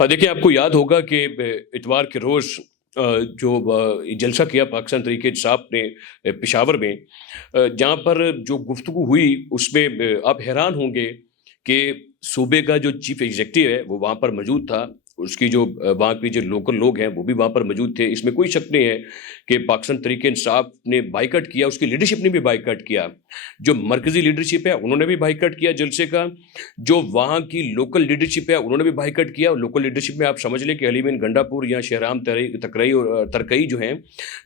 دیکھیے آپ کو یاد ہوگا کہ اتوار کے روز جو جلسہ کیا پاکستان تحریک انصاف نے پشاور میں، جہاں پر جو گفتگو ہوئی اس میں آپ حیران ہوں گے کہ صوبے کا جو چیف ایگزیکٹو ہے وہ وہاں پر موجود تھا، اس کی جو وہاں کے جو لوکل لوگ ہیں وہ بھی وہاں پر موجود تھے۔ اس میں کوئی شک نہیں ہے کہ پاکستان تحریک انصاف نے بائیکاٹ کیا، اس کی لیڈرشپ نے بھی بائیکاٹ کیا، جو مرکزی لیڈرشپ ہے انہوں نے بھی بائیکاٹ کیا جلسے کا، جو وہاں کی لوکل لیڈرشپ ہے انہوں نے بھی بائیکاٹ کیا۔ اور لوکل لیڈرشپ میں آپ سمجھ لیں کہ حلیمین گنڈا پور یا شہرام تکرئی اور ترکئی جو ہیں،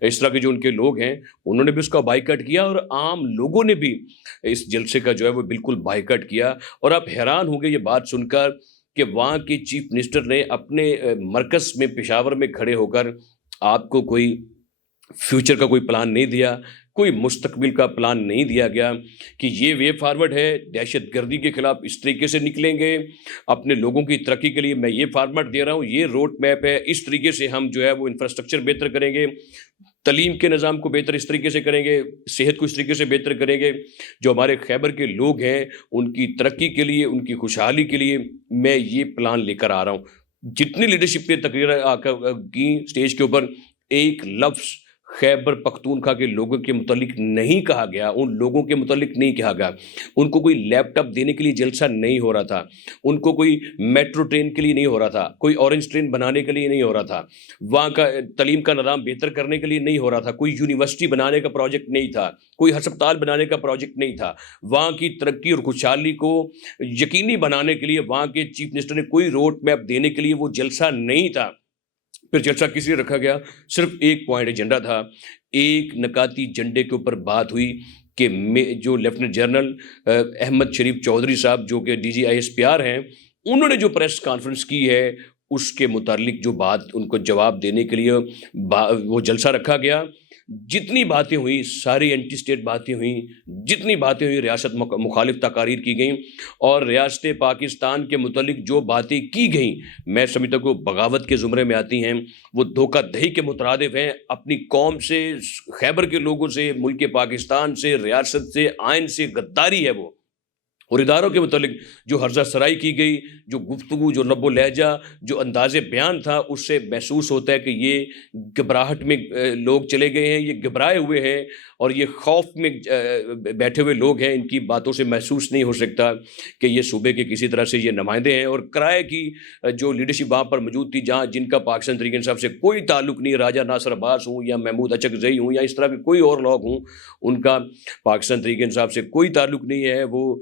اس طرح کے جو ان کے لوگ ہیں انہوں نے بھی اس کا بائیکاٹ کیا، اور عام لوگوں نے بھی اس جلسے کا جو ہے وہ بالکل بائیکاٹ کیا۔ اور آپ حیران ہوں گے یہ بات سن کر کہ وہاں کے چیف منسٹر نے اپنے مرکز میں پشاور میں کھڑے ہو کر آپ کو کوئی فیوچر کا کوئی پلان نہیں دیا، کوئی مستقبل کا پلان نہیں دیا گیا کہ یہ وے فارورڈ ہے، دہشت گردی کے خلاف اس طریقے سے نکلیں گے، اپنے لوگوں کی ترقی کے لیے میں یہ فارمیٹ دے رہا ہوں، یہ روڈ میپ ہے، اس طریقے سے ہم جو ہے وہ انفراسٹرکچر بہتر کریں گے، تعلیم کے نظام کو بہتر اس طریقے سے کریں گے، صحت کو اس طریقے سے بہتر کریں گے، جو ہمارے خیبر کے لوگ ہیں ان کی ترقی کے لیے، ان کی خوشحالی کے لیے میں یہ پلان لے کر آ رہا ہوں۔ جتنی لیڈرشپ نے تقریر کی اسٹیج کے اوپر، ایک لفظ خیبر پختونخوا کے لوگوں کے متعلق نہیں کہا گیا، ان لوگوں کے متعلق نہیں کہا گیا۔ ان کو کوئی لیپ ٹاپ دینے کے لیے جلسہ نہیں ہو رہا تھا، ان کو کوئی میٹرو ٹرین کے لیے نہیں ہو رہا تھا، کوئی اورنج ٹرین بنانے کے لیے نہیں ہو رہا تھا، وہاں کا تعلیم کا نظام بہتر کرنے کے لیے نہیں ہو رہا تھا، کوئی یونیورسٹی بنانے کا پروجیکٹ نہیں تھا، کوئی ہسپتال بنانے کا پروجیکٹ نہیں تھا، وہاں کی ترقی اور خوشحالی کو یقینی بنانے کے لیے وہاں کے چیف منسٹر نے کوئی روڈ میپ دینے کے لیے وہ جلسہ نہیں تھا۔ پھر جلسہ کس لیے رکھا گیا؟ صرف ایک پوائنٹ ایجنڈا تھا، ایک نکاتی جنڈے کے اوپر بات ہوئی کہ جو لیفٹیننٹ جنرل احمد شریف چودھری صاحب جو کہ DGISPR ہیں، انہوں نے جو پریس کانفرنس کی ہے اس کے متعلق جو بات ان کو جواب دینے کے لیے وہ جلسہ رکھا گیا۔ جتنی باتیں ہوئی ساری اینٹی اسٹیٹ باتیں ہوئیں، جتنی باتیں ہوئی ریاست مخالف تقاریر کی گئیں، اور ریاست پاکستان کے متعلق جو باتیں کی گئیں میں سمجھتا ہوں کہ بغاوت کے زمرے میں آتی ہیں، وہ دھوکہ دہی کے مترادف ہیں، اپنی قوم سے، خیبر کے لوگوں سے، ملک پاکستان سے، ریاست سے، آئین سے غداری ہے وہ۔ اور اداروں کے متعلق جو ہرزہ سرائی کی گئی، جو گفتگو، جو لب و لہجہ، جو انداز بیان تھا، اس سے محسوس ہوتا ہے کہ یہ گھبراہٹ میں لوگ چلے گئے ہیں، یہ گھبرائے ہوئے ہیں، اور یہ خوف میں بیٹھے ہوئے لوگ ہیں۔ ان کی باتوں سے محسوس نہیں ہو سکتا کہ یہ صوبے کے کسی طرح سے یہ نمائندے ہیں۔ اور کرائے کی جو لیڈرشپ وہاں پر موجود تھی، جن کا پاکستان تحریک انصاف سے کوئی تعلق نہیں، راجہ ناصر عباس ہوں یا محمود اچکزئی ہوں یا اس طرح کے کوئی اور لوگ ہوں، ان کا پاکستان تحریک انصاف سے کوئی تعلق نہیں ہے۔ وہ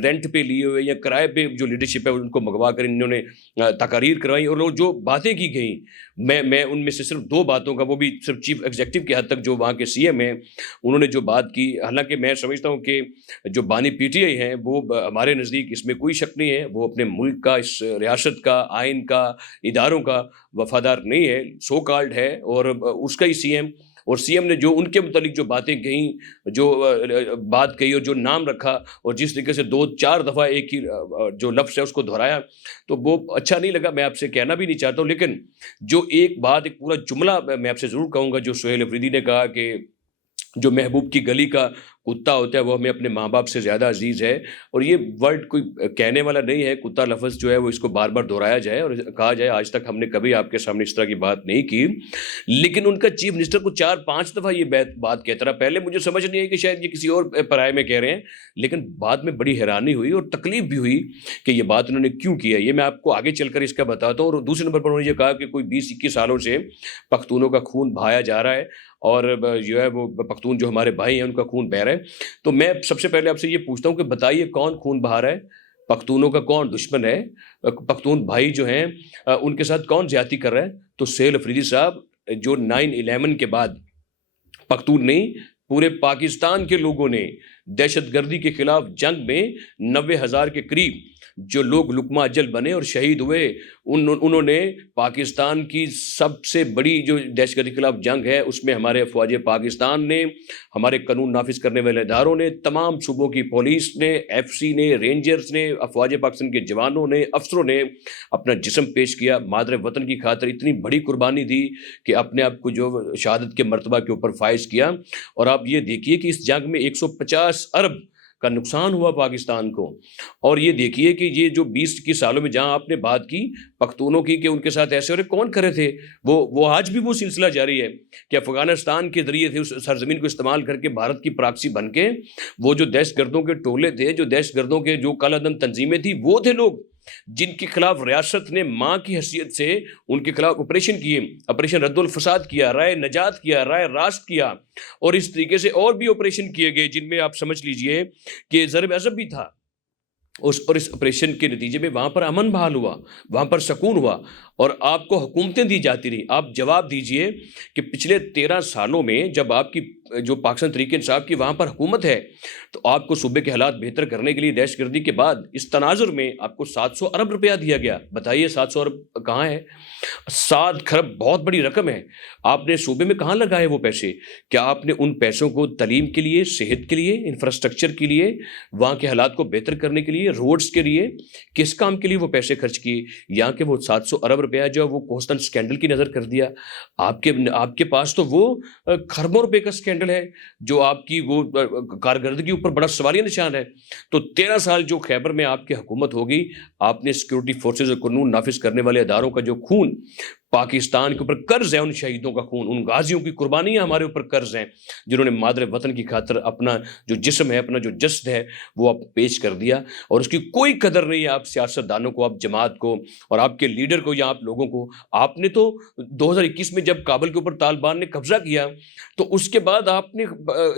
رینٹ پہ لیے ہوئے یا کرائے پہ جو لیڈرشپ ہے ان کو منگوا کر انہوں نے تقاریر کروائی، اور وہ جو باتیں کی گئیں میں ان میں سے صرف دو باتوں کا، وہ بھی صرف چیف ایگزیکٹو کی حد تک جو وہاں کے CM ہیں انہوں نے جو بات کی، حالانکہ میں سمجھتا ہوں کہ جو بانی PTI ہیں وہ ہمارے نزدیک اس میں کوئی شک نہیں ہے، وہ اپنے ملک کا، اس ریاست کا، آئین کا، اداروں کا وفادار نہیں ہے، سو کالڈ ہے، اور اس کا ہی CM، اور CM نے جو ان کے متعلق جو باتیں کہیں، جو بات کہی اور جو نام رکھا، اور جس طریقے سے 2-4 دفعہ ایک ہی جو لفظ ہے اس کو دہرایا، تو وہ اچھا نہیں لگا۔ میں آپ سے کہنا بھی نہیں چاہتا ہوں، لیکن جو ایک بات، ایک پورا جملہ میں آپ سے ضرور کہوں گا، جو سہیل افریدی نے کہا کہ جو محبوب کی گلی کا کتا ہوتا ہے وہ ہمیں اپنے ماں باپ سے زیادہ عزیز ہے، اور یہ ورڈ کوئی کہنے والا نہیں ہے، کتا لفظ جو ہے وہ اس کو بار بار دہرایا جائے اور کہا جائے آج تک ہم نے کبھی آپ کے سامنے اس طرح کی بات نہیں کی، لیکن ان کا چیف منسٹر کو 4-5 دفعہ یہ بات کہتا رہا۔ پہلے مجھے سمجھ نہیں آئی کہ شاید یہ کسی اور پرائے میں کہہ رہے ہیں، لیکن بعد میں بڑی حیرانی ہوئی اور تکلیف بھی ہوئی کہ یہ بات انہوں نے کیوں کی ہے۔ یہ میں آپ کو آگے چل کر اس کا بتاتا ہوں۔ اور دوسرے نمبر پر انہوں نے یہ کہا کہ کوئی 20-21 سالوں سے پختونوں کا خون بہایا جا رہا ہے، اور جو ہے وہ پختون جو ہمارے بھائی ہیں ان کا خون بہہ رہا ہے۔ تو میں سب سے پہلے آپ سے یہ پوچھتا ہوں کہ بتائیے کون خون بہا رہا ہے؟ پختونوں کا کون دشمن ہے؟ پختون بھائی جو ہیں ان کے ساتھ کون زیادتی کر رہا ہے؟ تو سہیل افریدی صاحب، جو 9/11 کے بعد پختون نہیں، پورے پاکستان کے لوگوں نے دہشت گردی کے خلاف جنگ میں 90,000 کے قریب جو لوگ لقمہ اجل بنے اور شہید ہوئے، انہوں نے پاکستان کی سب سے بڑی جو دہشت گردی کے خلاف جنگ ہے اس میں ہمارے افواج پاکستان نے، ہمارے قانون نافذ کرنے والے اداروں نے، تمام صوبوں کی پولیس نے، FC نے، رینجرز نے، افواج پاکستان کے جوانوں نے، افسروں نے اپنا جسم پیش کیا، مادر وطن کی خاطر اتنی بڑی قربانی دی کہ اپنے آپ کو جو شہادت کے مرتبہ کے اوپر فائز کیا۔ اور آپ یہ دیکھیے کہ اس جنگ میں 150 ارب کا نقصان ہوا پاکستان کو. اور یہ دیکھیے کہ یہ جو 20 سالوں میں جہاں آپ نے بات کی پختونوں کی کہ ان کے ساتھ ایسے ہو رہے, کون کرے تھے وہ آج بھی وہ سلسلہ جاری ہے کہ افغانستان کے ذریعے سے اس سرزمین کو استعمال کر کے بھارت کی پراکسی بن کے وہ جو دہشت گردوں کے ٹولے تھے, جو دہشت گردوں کے جو کالا دم تنظیمیں تھیں, وہ تھے لوگ جن کے خلاف ریاست نے ماں کی حیثیت سے ان کے خلاف آپریشن کیے, آپریشن رد الفساد کیا, رائے نجات کیا, رائے راست کیا, اور اس طریقے سے اور بھی آپریشن کیے گئے جن میں آپ سمجھ لیجئے کہ ضرب عضب بھی تھا. اور اس آپریشن کے نتیجے میں وہاں پر امن بحال ہوا, وہاں پر سکون ہوا, اور آپ کو حکومتیں دی جاتی رہی. آپ جواب دیجئے کہ پچھلے 13 سالوں میں جب آپ کی جو پاکستان تحریک انصاف کی وہاں پر حکومت ہے تو آپ کو صوبے کے حالات بہتر کرنے کے لیے دہشت گردی کے بعد اس تناظر میں آپ کو 700 ارب روپیہ دیا گیا. بتائیے 700 ارب کہاں ہے؟ 7 کھرب بہت بڑی رقم ہے. آپ نے صوبے میں کہاں لگائے وہ پیسے؟ کیا آپ نے ان پیسوں کو تعلیم کے لیے, صحت کے لیے, انفراسٹرکچر کے لیے, وہاں کے حالات کو بہتر کرنے کے لیے, روڈز کے لیے, کس کام کے لیے وہ پیسے خرچ کیے؟ یہاں کے وہ 700 ارب روپیہ جو وہ کوہستان سکینڈل کی نظر کر دیا. آپ کے پاس تو وہ کھربوں روپے کا سکینڈل ہے جو آپ کی وہ کارکردگی اوپر بڑا سوالیہ نشان ہے. تو 13 سال جو خیبر میں آپ کی حکومت ہوگی, آپ نے سیکورٹی فورسز اور قانون نافذ کرنے والے اداروں کا جو خون پاکستان کے اوپر قرض ہے, ان شہیدوں کا خون, ان غازیوں کی قربانیاں ہمارے اوپر قرض ہیں جنہوں نے مادر وطن کی خاطر اپنا جو جسم ہے, اپنا جو جسد ہے وہ آپ پیش کر دیا, اور اس کی کوئی قدر نہیں ہے آپ سیاستدانوں کو, آپ جماعت کو, اور آپ کے لیڈر کو یا آپ لوگوں کو. آپ نے تو 2021 میں جب کابل کے اوپر طالبان نے قبضہ کیا تو اس کے بعد آپ نے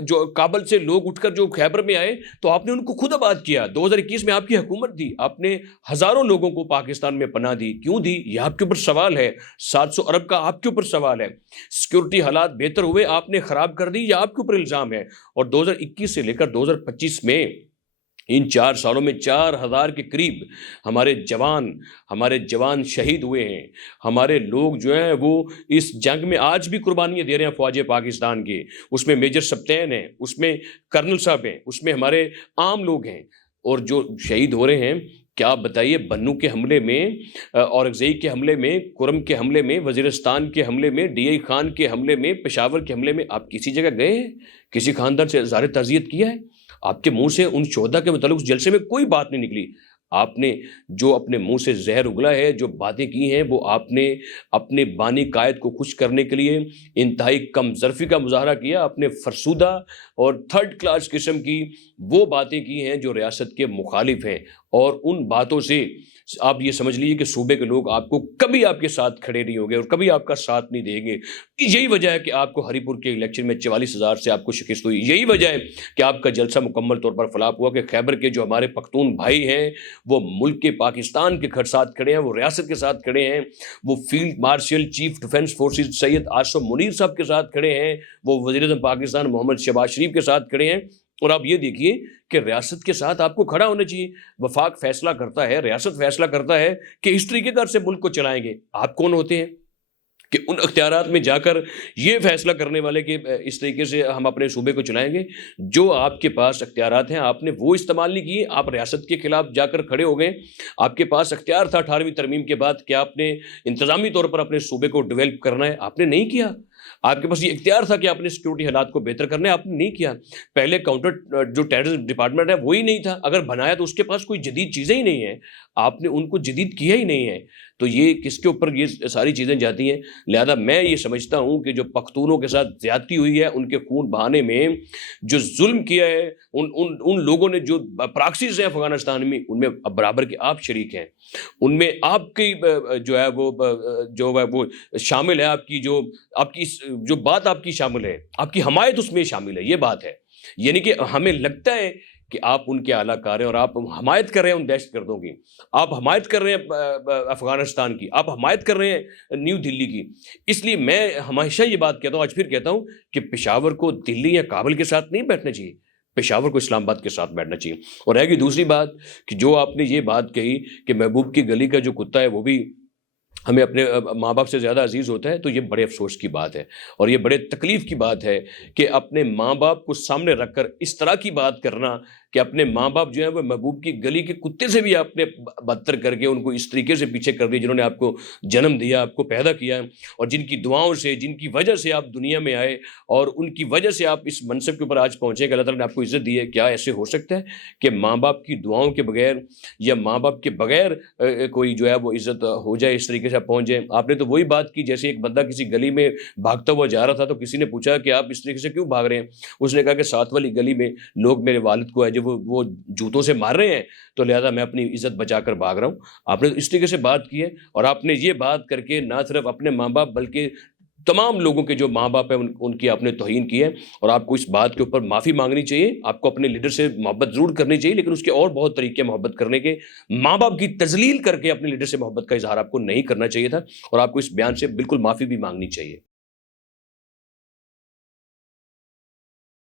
جو کابل سے لوگ اٹھ کر جو خیبر میں آئے تو آپ نے ان کو خود آباد کیا. 2021 میں آپ کی حکومت تھی, آپ نے ہزاروں لوگوں کو پاکستان میں پناہ دی. کیوں دی؟ یہ آپ کے اوپر سوال ہے. 700 ارب کا آپ کے اوپر سوال ہے. سیکورٹی حالات بہتر ہوئے, آپ نے خراب کر دی, یہ آپ کے اوپر الزام ہے. اور 2021 سے لے کر 2025 میں ان 4 سالوں میں 4000 کے قریب ہمارے جوان شہید ہوئے ہیں. ہمارے لوگ جو ہیں وہ اس جنگ میں آج بھی قربانیاں دے رہے ہیں فوج پاکستان کے. اس میں میجر سبطین ہیں, اس میں کرنل صاحب ہیں, اس میں ہمارے عام لوگ ہیں, اور جو شہید ہو رہے ہیں. کیا آپ بتائیے بنو کے حملے میں, اورگزئی کے حملے میں, کرم کے حملے میں, وزیرستان کے حملے میں, ڈی آئی خان کے حملے میں, پشاور کے حملے میں آپ کسی جگہ گئے ہیں؟ کسی خاندان سے اظہار تعزیت کیا ہے؟ آپ کے منہ سے ان شہداء کے متعلق اس جلسے میں کوئی بات نہیں نکلی. آپ نے جو اپنے منہ سے زہر اگلا ہے, جو باتیں کی ہیں, وہ آپ نے اپنے بانی قائد کو خوش کرنے کے لیے انتہائی کم ظرفی کا مظاہرہ کیا. اپنے فرسودہ اور 3rd کلاس قسم کی وہ باتیں کی ہیں جو ریاست کے مخالف ہیں, اور ان باتوں سے آپ یہ سمجھ لیجیے کہ صوبے کے لوگ آپ کو کبھی آپ کے ساتھ کھڑے نہیں ہوں گے اور کبھی آپ کا ساتھ نہیں دیں گے. یہی وجہ ہے کہ آپ کو ہری پور کے الیکشن میں 44,000 سے آپ کو شکست ہوئی. یہی وجہ ہے کہ آپ کا جلسہ مکمل طور پر فلاپ ہوا کہ خیبر کے جو ہمارے پختون بھائی ہیں وہ ملک کے پاکستان کے ساتھ کھڑے ہیں, وہ ریاست کے ساتھ کھڑے ہیں, وہ field marshal chief defence forces Syed Asif Munir Sahib کے ساتھ کھڑے ہیں, وہ وزیر اعظم پاکستان محمد شہباز شریف کے ساتھ کھڑے ہیں. اور آپ یہ دیکھیے کہ ریاست کے ساتھ آپ کو کھڑا ہونا چاہیے. وفاق فیصلہ کرتا ہے, ریاست فیصلہ کرتا ہے کہ اس طریقے کار سے ملک کو چلائیں گے. آپ کون ہوتے ہیں کہ ان اختیارات میں جا کر یہ فیصلہ کرنے والے کہ اس طریقے سے ہم اپنے صوبے کو چلائیں گے؟ جو آپ کے پاس اختیارات ہیں آپ نے وہ استعمال نہیں کیے. آپ ریاست کے خلاف جا کر کھڑے ہو گئے. آپ کے پاس اختیار تھا 18ویں ترمیم کے بعد کہ آپ نے انتظامی طور پر اپنے صوبے کو ڈیولپ کرنا ہے, آپ نے نہیں کیا. آپ کے پاس یہ اختیار تھا کہ آپ نے سیکورٹی حالات کو بہتر کرنا ہے, آپ نے نہیں کیا. پہلے کاؤنٹر جو ٹیررزم ڈپارٹمنٹ ہے وہی نہیں تھا, اگر بنایا تو اس کے پاس کوئی جدید چیزیں ہی نہیں ہیں, آپ نے ان کو جدید کیا ہی نہیں ہے. تو یہ کس کے اوپر یہ ساری چیزیں جاتی ہیں؟ لہذا میں یہ سمجھتا ہوں کہ جو پختونوں کے ساتھ زیادتی ہوئی ہے, ان کے خون بہانے میں جو ظلم کیا ہے, ان لوگوں نے جو پراکسیز ہیں افغانستان میں, ان میں برابر کے آپ شریک ہیں, ان میں آپ کی جو ہے وہ شامل ہے, آپ کی جو بات آپ کی شامل ہے, آپ کی حمایت اس میں شامل ہے. یہ بات ہے, یعنی کہ ہمیں لگتا ہے کہ آپ ان کے اعلیٰ کار ہیں اور آپ حمایت کر رہے ہیں ان دہشت گردوں کی, آپ حمایت کر رہے ہیں افغانستان کی, آپ حمایت کر رہے ہیں نیو دلی کی. اس لیے میں ہمیشہ یہ بات کہتا ہوں, آج پھر کہتا ہوں کہ پشاور کو دلی یا کابل کے ساتھ نہیں بیٹھنا چاہیے, پشاور کو اسلام آباد کے ساتھ بیٹھنا چاہیے. اور رہ گئی دوسری بات کہ جو آپ نے یہ بات کہی کہ محبوب کی گلی کا جو کتا ہے وہ بھی ہمیں اپنے ماں باپ سے زیادہ عزیز ہوتا ہے, تو یہ بڑے افسوس کی بات ہے اور یہ بڑے تکلیف کی بات ہے کہ اپنے ماں باپ کو سامنے رکھ کر اس طرح کی بات کرنا کہ اپنے ماں باپ جو ہیں وہ محبوب کی گلی کے کتے سے بھی آپ نے بدتر کر کے ان کو اس طریقے سے پیچھے کر دیا، جنہوں نے آپ کو جنم دیا، آپ کو پیدا کیا، اور جن کی دعاؤں سے، جن کی وجہ سے آپ دنیا میں آئے، اور ان کی وجہ سے آپ اس منصب کے اوپر آج پہنچے کہ اللہ تعالیٰ نے آپ کو عزت دی ہے. کیا ایسے ہو سکتا ہے کہ ماں باپ کی دعاؤں کے بغیر یا ماں باپ کے بغیر کوئی جو ہے وہ عزت ہو جائے، اس طریقے سے آپ پہنچ جائیں؟ آپ نے تو وہی بات کی جیسے ایک بندہ کسی گلی میں بھاگتا ہوا جا رہا تھا، تو کسی نے پوچھا کہ آپ اس طریقے سے کیوں بھاگ رہے ہیں؟ اس نے کہا کہ ساتھ والی گلی میں لوگ میرے والد کو ہے جو وہ جوتوں سے مار رہے ہیں، تو لہذا میں اپنی عزت بچا کر بھاگ رہا ہوں. آپ نے اس طریقے سے بات کی ہے، اور آپ نے یہ بات کر کے نہ صرف اپنے ماں باپ بلکہ تمام لوگوں کے جو ماں باپ ہیں ان کی آپ نے توہین کی ہے. اور آپ کو اس بات کے اوپر معافی مانگنی چاہیے. آپ کو اپنے لیڈر سے محبت ضرور کرنی چاہیے، لیکن اس کے اور بہت طریقے محبت کرنے کے. ماں باپ کی تذلیل کر کے اپنے لیڈر سے محبت کا اظہار آپ کو نہیں کرنا چاہیے تھا، اور آپ کو اس بیان سے بالکل معافی بھی مانگنی چاہیے.